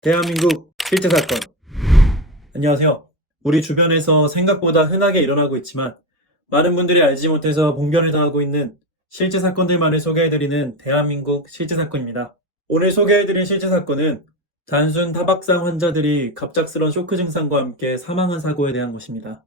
대한민국 실제 사건. 안녕하세요. 우리 주변에서 생각보다 흔하게 일어나고 있지만 많은 분들이 알지 못해서 봉변을 당하고 있는 실제 사건들만을 소개해드리는 대한민국 실제 사건입니다. 오늘 소개해드릴 실제 사건은 단순 타박상 환자들이 갑작스런 쇼크 증상과 함께 사망한 사고에 대한 것입니다.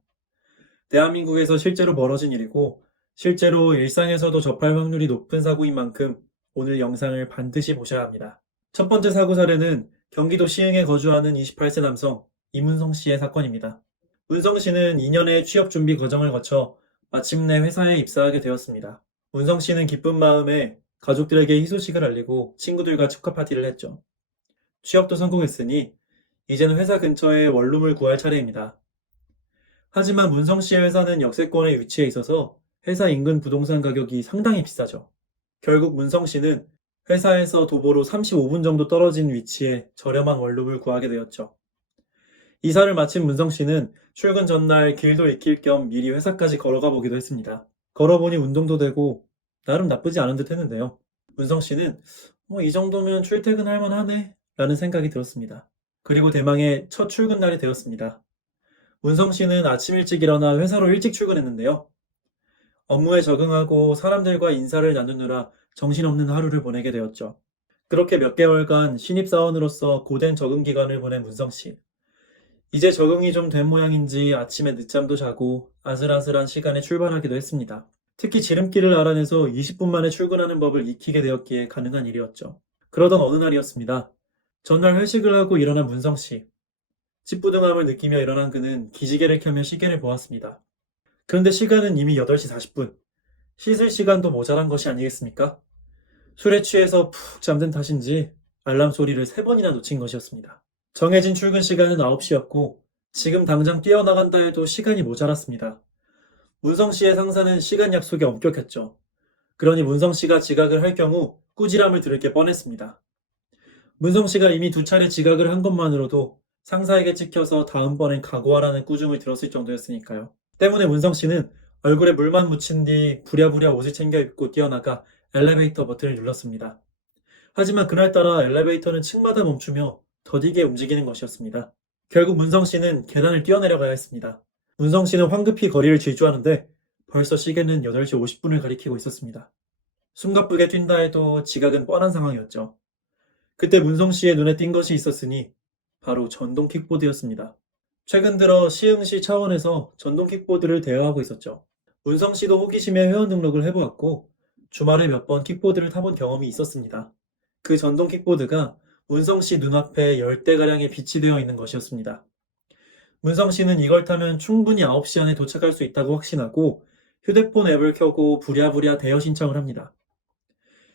대한민국에서 실제로 벌어진 일이고 실제로 일상에서도 접할 확률이 높은 사고인 만큼 오늘 영상을 반드시 보셔야 합니다. 첫 번째 사고 사례는 경기도 시흥에 거주하는 28세 남성 이문성 씨의 사건입니다. 문성 씨는 2년의 취업 준비 과정을 거쳐 마침내 회사에 입사하게 되었습니다. 문성 씨는 기쁜 마음에 가족들에게 희소식을 알리고 친구들과 축하 파티를 했죠. 취업도 성공했으니 이제는 회사 근처에 원룸을 구할 차례입니다. 하지만 문성 씨의 회사는 역세권에 위치해 있어서 회사 인근 부동산 가격이 상당히 비싸죠. 결국 문성 씨는 회사에서 도보로 35분 정도 떨어진 위치에 저렴한 원룸을 구하게 되었죠. 이사를 마친 문성 씨는 출근 전날 길도 익힐 겸 미리 회사까지 걸어가 보기도 했습니다. 걸어보니 운동도 되고 나름 나쁘지 않은 듯 했는데요. 문성 씨는 이 정도면 출퇴근할 만하네 라는 생각이 들었습니다. 그리고 대망의 첫 출근 날이 되었습니다. 문성 씨는 아침 일찍 일어나 회사로 일찍 출근했는데요. 업무에 적응하고 사람들과 인사를 나누느라 정신없는 하루를 보내게 되었죠. 그렇게 몇 개월간 신입사원으로서 고된 적응 기간을 보낸 문성 씨. 이제 적응이 좀 된 모양인지 아침에 늦잠도 자고 아슬아슬한 시간에 출발하기도 했습니다. 특히 지름길을 알아내서 20분 만에 출근하는 법을 익히게 되었기에 가능한 일이었죠. 그러던 어느 날이었습니다. 전날 회식을 하고 일어난 문성 씨. 찌뿌둥함을 느끼며 일어난 그는 기지개를 켜며 시계를 보았습니다. 그런데 시간은 이미 8시 40분. 씻을 시간도 모자란 것이 아니겠습니까? 술에 취해서 푹 잠든 탓인지 알람 소리를 3번이나 놓친 것이었습니다. 정해진 출근 시간은 9시였고 지금 당장 뛰어나간다 해도 시간이 모자랐습니다. 문성 씨의 상사는 시간 약속에 엄격했죠. 그러니 문성 씨가 지각을 할 경우 꾸지람을 들을 게 뻔했습니다. 문성 씨가 이미 2차례 지각을 한 것만으로도 상사에게 찍혀서 다음번엔 각오하라는 꾸중을 들었을 정도였으니까요. 때문에 문성 씨는 얼굴에 물만 묻힌 뒤 부랴부랴 옷을 챙겨 입고 뛰어나가 엘리베이터 버튼을 눌렀습니다. 하지만 그날따라 엘리베이터는 층마다 멈추며 더디게 움직이는 것이었습니다. 결국 문성 씨는 계단을 뛰어내려가야 했습니다. 문성 씨는 황급히 거리를 질주하는데 벌써 시계는 8시 50분을 가리키고 있었습니다. 숨가쁘게 뛴다 해도 지각은 뻔한 상황이었죠. 그때 문성 씨의 눈에 띈 것이 있었으니 바로 전동 킥보드였습니다. 최근 들어 시흥시 차원에서 전동 킥보드를 대여하고 있었죠. 문성 씨도 호기심에 회원 등록을 해보았고 주말에 몇 번 킥보드를 타본 경험이 있었습니다. 그 전동 킥보드가 문성 씨 눈앞에 10대가량의 빛이 되어 있는 것이었습니다. 문성 씨는 이걸 타면 충분히 9시 안에 도착할 수 있다고 확신하고 휴대폰 앱을 켜고 부랴부랴 대여 신청을 합니다.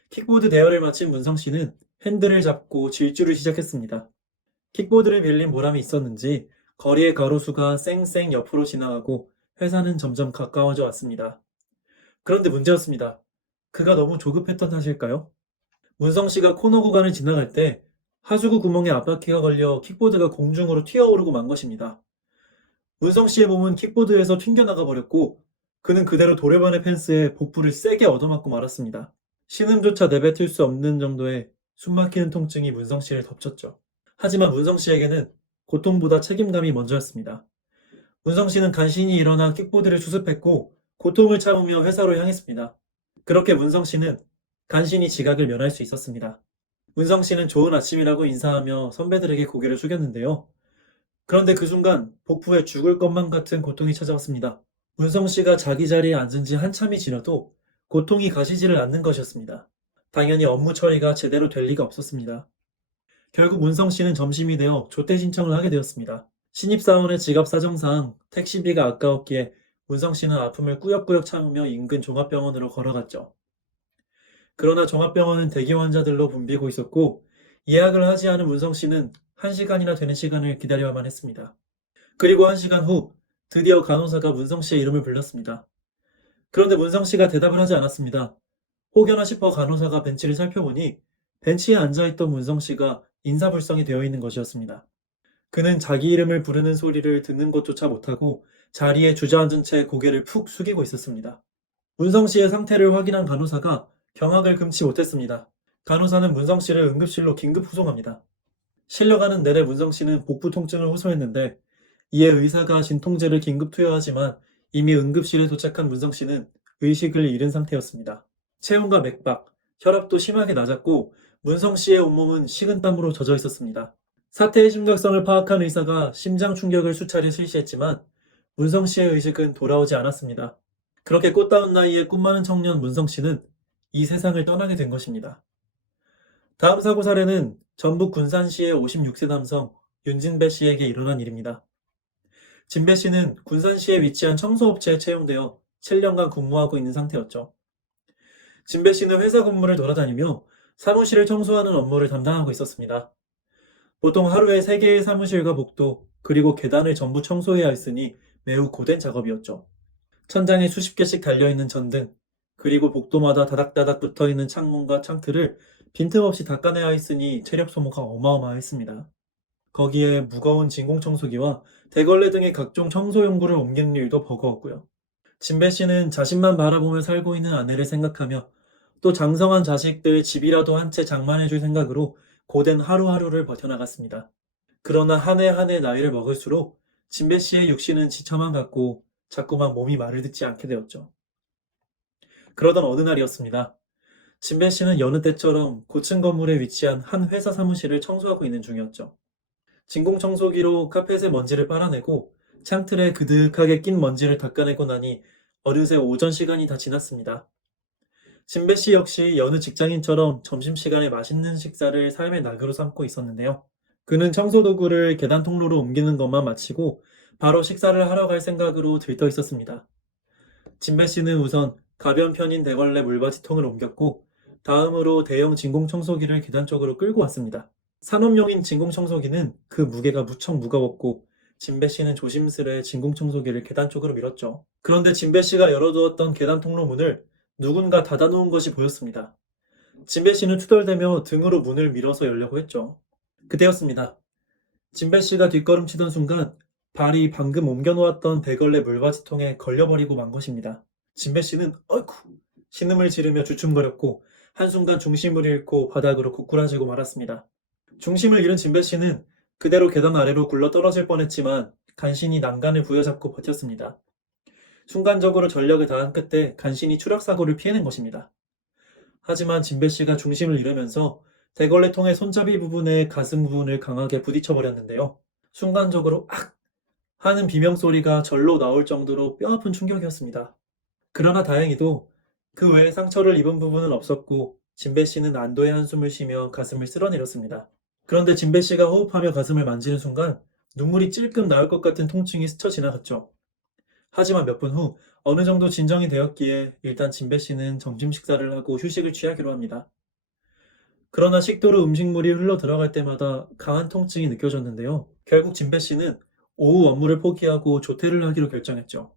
킥보드 대여를 마친 문성 씨는 핸들을 잡고 질주를 시작했습니다. 킥보드를 빌린 보람이 있었는지 거리의 가로수가 쌩쌩 옆으로 지나가고 회사는 점점 가까워져 왔습니다. 그런데 문제였습니다. 그가 너무 조급했던 탓일까요? 문성 씨가 코너 구간을 지나갈 때 하수구 구멍에 앞바퀴가 걸려 킥보드가 공중으로 튀어오르고 만 것입니다. 문성 씨의 몸은 킥보드에서 튕겨나가 버렸고 그는 그대로 도래반의 펜스에 복부를 세게 얻어맞고 말았습니다. 신음조차 내뱉을 수 없는 정도의 숨막히는 통증이 문성 씨를 덮쳤죠. 하지만 문성 씨에게는 고통보다 책임감이 먼저였습니다. 문성 씨는 간신히 일어나 킥보드를 수습했고 고통을 참으며 회사로 향했습니다. 그렇게 문성 씨는 간신히 지각을 면할 수 있었습니다. 문성 씨는 좋은 아침이라고 인사하며 선배들에게 고개를 숙였는데요. 그런데 그 순간 복부에 죽을 것만 같은 고통이 찾아왔습니다. 문성 씨가 자기 자리에 앉은 지 한참이 지나도 고통이 가시지를 않는 것이었습니다. 당연히 업무 처리가 제대로 될 리가 없었습니다. 결국 문성 씨는 점심이 되어 조퇴 신청을 하게 되었습니다. 신입사원의 지갑 사정상 택시비가 아까웠기에 문성 씨는 아픔을 꾸역꾸역 참으며 인근 종합병원으로 걸어갔죠. 그러나 종합병원은 대기 환자들로 붐비고 있었고 예약을 하지 않은 문성 씨는 1시간이나 되는 시간을 기다려야만 했습니다. 그리고 1시간 후 드디어 간호사가 문성 씨의 이름을 불렀습니다. 그런데 문성 씨가 대답을 하지 않았습니다. 혹여나 싶어 간호사가 벤치를 살펴보니 벤치에 앉아있던 문성 씨가 인사불성이 되어 있는 것이었습니다. 그는 자기 이름을 부르는 소리를 듣는 것조차 못하고 자리에 주저앉은 채 고개를 푹 숙이고 있었습니다. 문성 씨의 상태를 확인한 간호사가 경악을 금치 못했습니다. 간호사는 문성 씨를 응급실로 긴급 후송합니다. 실려가는 내내 문성 씨는 복부 통증을 호소했는데 이에 의사가 진통제를 긴급 투여하지만 이미 응급실에 도착한 문성 씨는 의식을 잃은 상태였습니다. 체온과 맥박, 혈압도 심하게 낮았고 문성 씨의 온몸은 식은땀으로 젖어 있었습니다. 사태의 심각성을 파악한 의사가 심장 충격을 수차례 실시했지만 문성 씨의 의식은 돌아오지 않았습니다. 그렇게 꽃다운 나이에 꿈 많은 청년 문성 씨는 이 세상을 떠나게 된 것입니다. 다음 사고 사례는 전북 군산시의 56세 남성 윤진배 씨에게 일어난 일입니다. 진배 씨는 군산시에 위치한 청소업체에 채용되어 7년간 근무하고 있는 상태였죠. 진배 씨는 회사 건물을 돌아다니며 사무실을 청소하는 업무를 담당하고 있었습니다. 보통 하루에 3개의 사무실과 복도, 그리고 계단을 전부 청소해야 했으니 매우 고된 작업이었죠. 천장에 수십 개씩 달려있는 전등, 그리고 복도마다 다닥다닥 붙어있는 창문과 창틀을 빈틈없이 닦아내야 했으니 체력 소모가 어마어마했습니다. 거기에 무거운 진공청소기와 대걸레 등의 각종 청소용구를 옮기는 일도 버거웠고요. 진배 씨는 자신만 바라보며 살고 있는 아내를 생각하며 또 장성한 자식들 집이라도 한 채 장만해줄 생각으로 고된 하루하루를 버텨나갔습니다. 그러나 한 해 한 해 나이를 먹을수록 진배 씨의 육신은 지쳐만 갔고 자꾸만 몸이 말을 듣지 않게 되었죠. 그러던 어느 날이었습니다. 진배 씨는 여느 때처럼 고층 건물에 위치한 한 회사 사무실을 청소하고 있는 중이었죠. 진공청소기로 카펫의 먼지를 빨아내고 창틀에 그득하게 낀 먼지를 닦아내고 나니 어느새 오전 시간이 다 지났습니다. 진배 씨 역시 여느 직장인처럼 점심시간에 맛있는 식사를 삶의 낙으로 삼고 있었는데요. 그는 청소 도구를 계단 통로로 옮기는 것만 마치고 바로 식사를 하러 갈 생각으로 들떠 있었습니다. 진배 씨는 우선 가변 편인 대걸레 물받이통을 옮겼고 다음으로 대형 진공청소기를 계단 쪽으로 끌고 왔습니다. 산업용인 진공청소기는 그 무게가 무척 무거웠고 진배 씨는 조심스레 진공청소기를 계단 쪽으로 밀었죠. 그런데 진배 씨가 열어두었던 계단 통로 문을 누군가 닫아놓은 것이 보였습니다. 진배 씨는 투덜대며 등으로 문을 밀어서 열려고 했죠. 그때였습니다. 진배 씨가 뒷걸음치던 순간 발이 방금 옮겨놓았던 대걸레 물받이통에 걸려버리고 만 것입니다. 진배 씨는 어이쿠 신음을 지르며 주춤거렸고 한순간 중심을 잃고 바닥으로 고꾸라지고 말았습니다. 중심을 잃은 진배 씨는 그대로 계단 아래로 굴러 떨어질 뻔했지만 간신히 난간을 부여잡고 버텼습니다. 순간적으로 전력을 다한 끝에 간신히 추락사고를 피해낸 것입니다. 하지만 진배 씨가 중심을 잃으면서 대걸레통의 손잡이 부분에 가슴 부분을 강하게 부딪혀버렸는데요. 순간적으로 악! 하는 비명소리가 절로 나올 정도로 뼈아픈 충격이었습니다. 그러나 다행히도 그 외에 상처를 입은 부분은 없었고 진배 씨는 안도의 한숨을 쉬며 가슴을 쓸어내렸습니다. 그런데 진배 씨가 호흡하며 가슴을 만지는 순간 눈물이 찔끔 나올 것 같은 통증이 스쳐 지나갔죠. 하지만 몇 분 후 어느 정도 진정이 되었기에 일단 진배 씨는 점심 식사를 하고 휴식을 취하기로 합니다. 그러나 식도로 음식물이 흘러 들어갈 때마다 강한 통증이 느껴졌는데요. 결국 진배 씨는 오후 업무를 포기하고 조퇴를 하기로 결정했죠.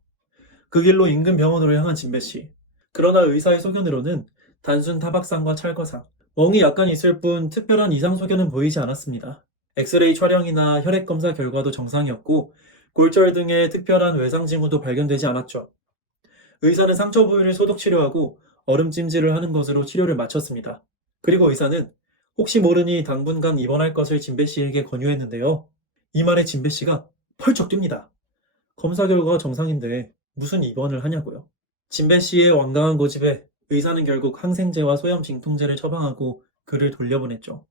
그 길로 인근 병원으로 향한 진배 씨. 그러나 의사의 소견으로는 단순 타박상과 찰거상, 멍이 약간 있을 뿐 특별한 이상 소견은 보이지 않았습니다. 엑스레이 촬영이나 혈액 검사 결과도 정상이었고 골절 등의 특별한 외상 징후도 발견되지 않았죠. 의사는 상처 부위를 소독 치료하고 얼음 찜질을 하는 것으로 치료를 마쳤습니다. 그리고 의사는 혹시 모르니 당분간 입원할 것을 진배 씨에게 권유했는데요. 이 말에 진배 씨가 펄쩍 뜁니다. 검사 결과가 정상인데 무슨 입원을 하냐고요. 진배 씨의 완강한 고집에 의사는 결국 항생제와 소염 진통제를 처방하고 그를 돌려보냈죠.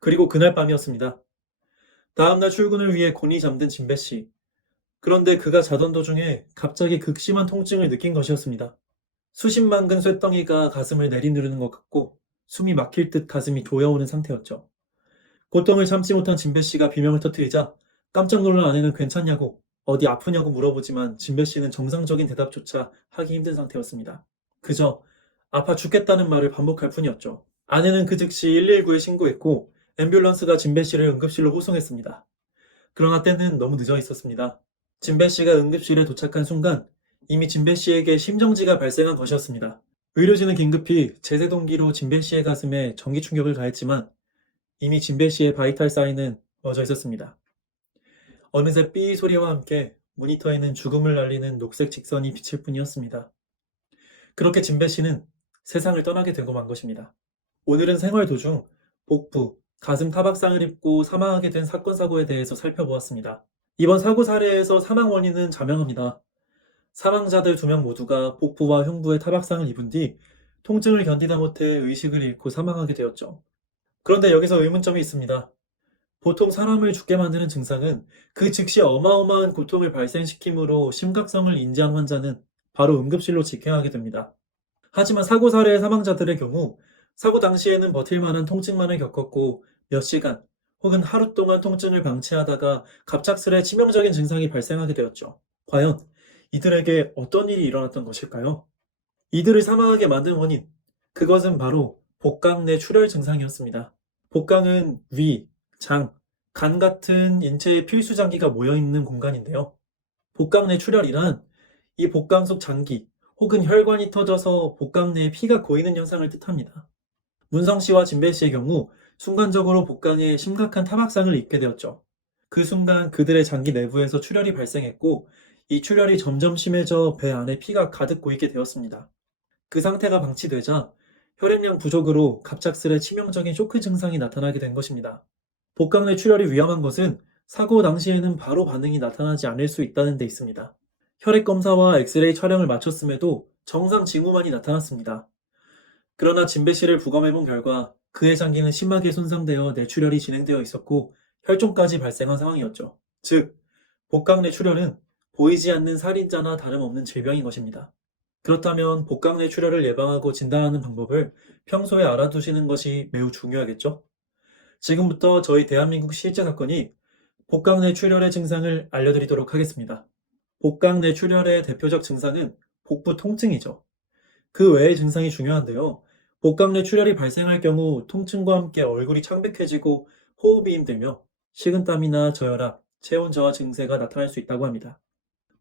그리고 그날 밤이었습니다. 다음날 출근을 위해 곤히 잠든 진배 씨. 그런데 그가 자던 도중에 갑자기 극심한 통증을 느낀 것이었습니다. 수십만 근 쇳덩이가 가슴을 내리누르는 것 같고 숨이 막힐 듯 가슴이 조여오는 상태였죠. 고통을 참지 못한 진배 씨가 비명을 터뜨리자 깜짝 놀란 아내는 괜찮냐고 어디 아프냐고 물어보지만 진배 씨는 정상적인 대답조차 하기 힘든 상태였습니다. 그저 아파 죽겠다는 말을 반복할 뿐이었죠. 아내는 그 즉시 119에 신고했고 앰뷸런스가 진배 씨를 응급실로 호송했습니다. 그러나 때는 너무 늦어 있었습니다. 진배 씨가 응급실에 도착한 순간 이미 진배 씨에게 심정지가 발생한 것이었습니다. 의료진은 긴급히 제세동기로 진배 씨의 가슴에 전기 충격을 가했지만 이미 진배 씨의 바이탈 사인은 멎어 있었습니다. 어느새 삐 소리와 함께 모니터에는 죽음을 알리는 녹색 직선이 비칠 뿐이었습니다. 그렇게 진배 씨는 세상을 떠나게 되고 만 것입니다. 오늘은 생활 도중 복부, 가슴 타박상을 입고 사망하게 된 사건 사고에 대해서 살펴보았습니다. 이번 사고 사례에서 사망 원인은 자명합니다. 사망자들 2명 모두가 복부와 흉부에 타박상을 입은 뒤 통증을 견디다 못해 의식을 잃고 사망하게 되었죠. 그런데 여기서 의문점이 있습니다. 보통 사람을 죽게 만드는 증상은 그 즉시 어마어마한 고통을 발생시키므로 심각성을 인지한 환자는 바로 응급실로 직행하게 됩니다. 하지만 사고 사례의 사망자들의 경우 사고 당시에는 버틸 만한 통증만을 겪었고 몇 시간 혹은 하루 동안 통증을 방치하다가 갑작스레 치명적인 증상이 발생하게 되었죠. 과연 이들에게 어떤 일이 일어났던 것일까요? 이들을 사망하게 만든 원인, 그것은 바로 복강 내 출혈 증상이었습니다. 복강은 위, 장, 간 같은 인체의 필수 장기가 모여있는 공간인데요. 복강 내 출혈이란 이 복강 속 장기 혹은 혈관이 터져서 복강 내에 피가 고이는 현상을 뜻합니다. 문성 씨와 진배 씨의 경우 순간적으로 복강에 심각한 타박상을 입게 되었죠. 그 순간 그들의 장기 내부에서 출혈이 발생했고 이 출혈이 점점 심해져 배 안에 피가 가득 고이게 되었습니다. 그 상태가 방치되자 혈액량 부족으로 갑작스레 치명적인 쇼크 증상이 나타나게 된 것입니다. 복강 내 출혈이 위험한 것은 사고 당시에는 바로 반응이 나타나지 않을 수 있다는 데 있습니다. 혈액 검사와 엑스레이 촬영을 마쳤음에도 정상 징후만이 나타났습니다. 그러나 진배 씨를 부검해본 결과 그의 장기는 심하게 손상되어 뇌출혈이 진행되어 있었고 혈종까지 발생한 상황이었죠. 즉, 복강 내 출혈은 보이지 않는 살인자나 다름없는 질병인 것입니다. 그렇다면 복강 내 출혈을 예방하고 진단하는 방법을 평소에 알아두시는 것이 매우 중요하겠죠? 지금부터 저희 대한민국 실제 사건이 복강 내 출혈의 증상을 알려드리도록 하겠습니다. 복강 내 출혈의 대표적 증상은 복부 통증이죠. 그 외의 증상이 중요한데요. 복강 내 출혈이 발생할 경우 통증과 함께 얼굴이 창백해지고 호흡이 힘들며 식은땀이나 저혈압, 체온 저하 증세가 나타날 수 있다고 합니다.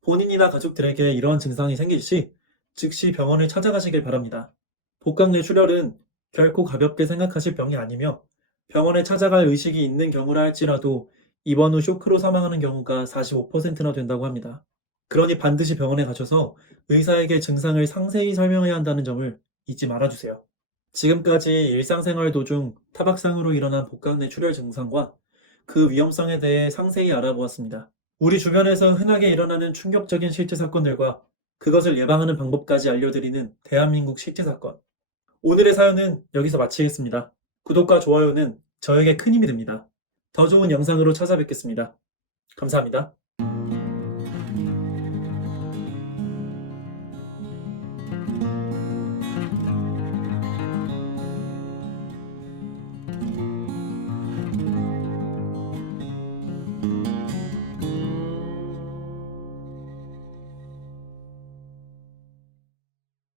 본인이나 가족들에게 이러한 증상이 생길 시 즉시 병원을 찾아가시길 바랍니다. 복강 내 출혈은 결코 가볍게 생각하실 병이 아니며 병원에 찾아갈 의식이 있는 경우라 할지라도 입원 후 쇼크로 사망하는 경우가 45%나 된다고 합니다. 그러니 반드시 병원에 가셔서 의사에게 증상을 상세히 설명해야 한다는 점을 잊지 말아주세요. 지금까지 일상생활 도중 타박상으로 일어난 복강 내 출혈 증상과 그 위험성에 대해 상세히 알아보았습니다. 우리 주변에서 흔하게 일어나는 충격적인 실제 사건들과 그것을 예방하는 방법까지 알려드리는 대한민국 실제 사건. 오늘의 사연은 여기서 마치겠습니다. 구독과 좋아요는 저에게 큰 힘이 됩니다. 더 좋은 영상으로 찾아뵙겠습니다. 감사합니다.